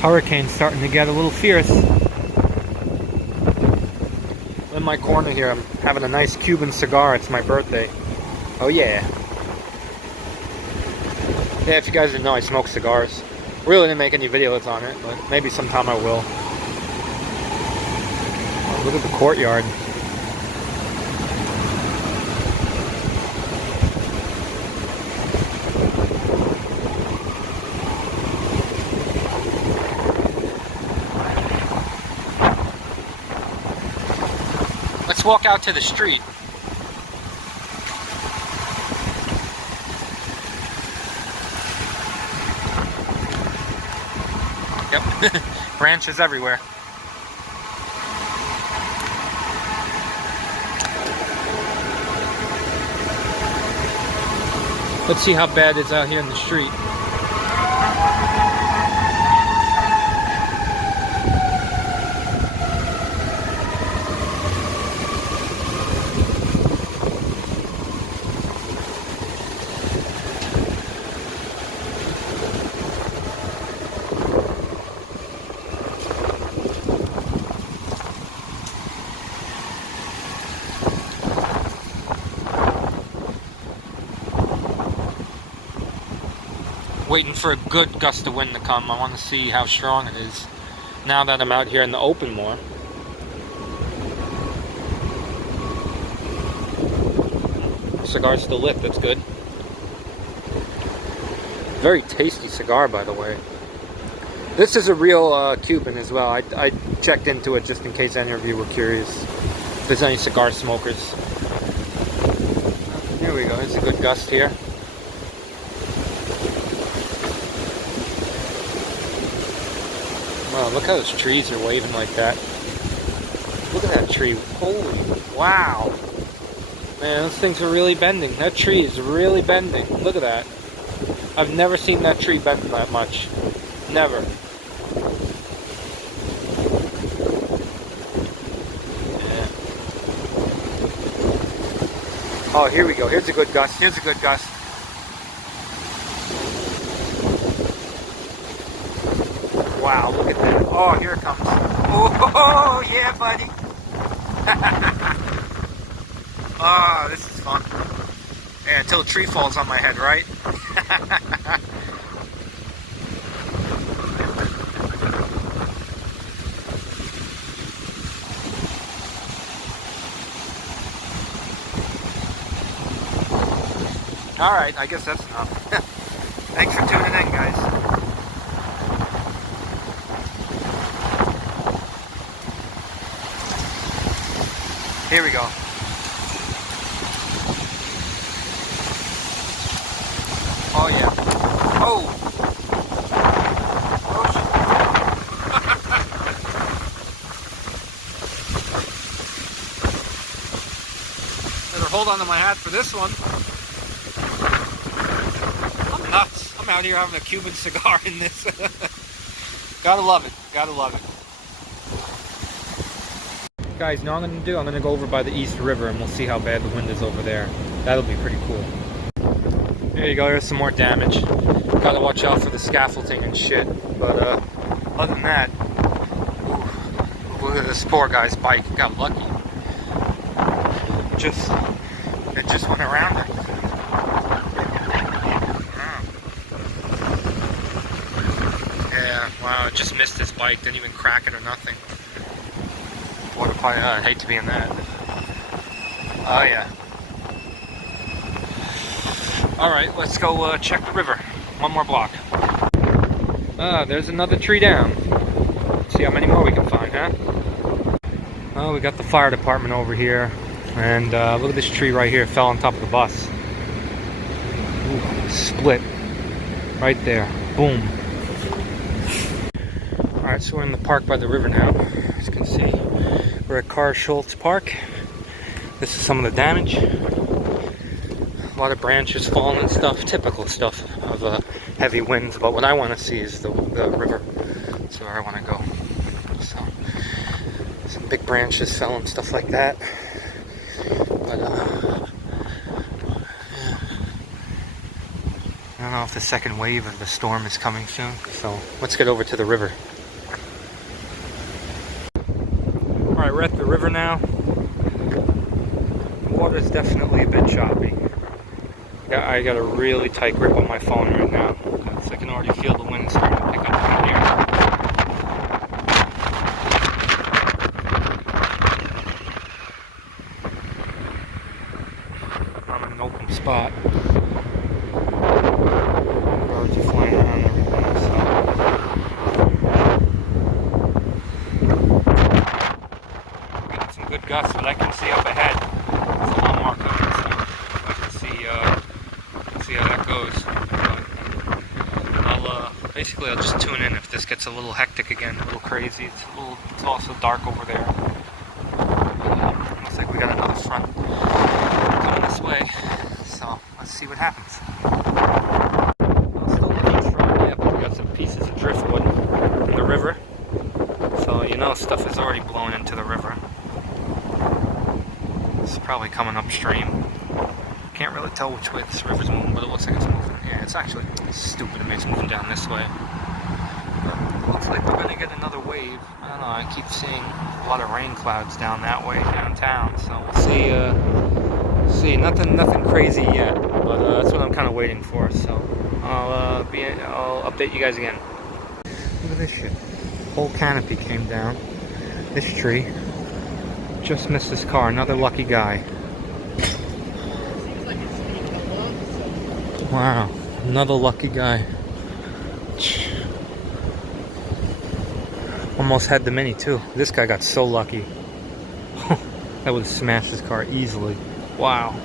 hurricane's starting to get a little fierce. In my corner here, I'm having a nice Cuban cigar. It's my birthday. Oh yeah. Yeah, if you guys didn't know, I smoke cigars. Really didn't make any videos on it, but maybe sometime I will. Oh, look at the courtyard. Let's walk out to the street. Yep, branches everywhere. Let's see how bad it's out here in the street. Waiting for a good gust of wind to come. I want to see how strong it is now that I'm out here in the open more. Cigar's still lit, that's good. Very tasty cigar, by the way. This is a real Cuban as well. I checked into it just in case any of you were curious if there's any cigar smokers. Here we go, it's a good gust here. Wow, look how those trees are waving like that. Look at that tree. Holy wow. Man, those things are really bending. That tree is really bending. Look at that. I've never seen that tree bend that much. Never. Yeah. Oh, here we go. Here's a good gust. Here's a good gust. Wow, look at that. Oh, here it comes. Oh, yeah, buddy. Oh, this is fun. Yeah, until a tree falls on my head, right? Alright, I guess that's enough. Thanks for tuning in, guys. Here we go. Oh yeah. Oh! Oh shit. Better hold on to my hat for this one. I'm nuts. I'm out here having a Cuban cigar in this. Gotta love it. Gotta love it. Guys, you know what I'm going to do? I'm going to go over by the East River and we'll see how bad the wind is over there. That'll be pretty cool. There you go, there's some more damage. Gotta watch out for the scaffolding and shit. But other than that, ooh, look at this poor guy's bike. He got lucky. It just went around it. Yeah, wow, it just missed his bike. Didn't even crack it or nothing. I'd hate to be in that. Oh yeah. Alright, let's go check the river. One more block. There's another tree down. Let's see how many more we can find, huh? Oh, we got the fire department over here. And look at this tree right here. It fell on top of the bus. Ooh, split. Right there. Boom. Alright, so we're in the park by the river now. As you can see. We're at Carr Schultz Park. This is some of the damage. A lot of branches falling and stuff. Typical stuff of heavy winds. But what I want to see is the river. That's where I want to go. So, some big branches fell and stuff like that. But, yeah. I don't know if the second wave of the storm is coming soon. So, let's get over to the river. Alright, we're at the river now. The water's definitely a bit choppy. Yeah, I got a really tight grip on my phone right now. I can already feel the wind starting to pick up in here. I'm in an open spot. Birds are flying around everything, so. Got some good gusts that I can see up ahead. There's a lot more coming, so I can see how that goes. But basically I'll just tune in if this gets a little hectic again, a little crazy. It's also dark over there. Looks like we got another front coming this way, so let's see what happens. Still looking strong, yeah, but we got some pieces of driftwood in the river, so you know stuff is already blown into the river. It's probably coming upstream. Can't really tell which way this river's moving, but it looks like it's moving. Yeah, it's actually stupid. It makes moving down this way. But it looks like we're gonna get another wave. I don't know. I keep seeing a lot of rain clouds down that way downtown. So we'll see. See, nothing crazy yet, but that's what I'm kind of waiting for. So I'll update you guys again. Look at this shit. Whole canopy came down. This tree just missed this car. Another lucky guy. Wow, another lucky guy. Almost had the Mini too. This guy got so lucky. That would have smashed his car easily. Wow.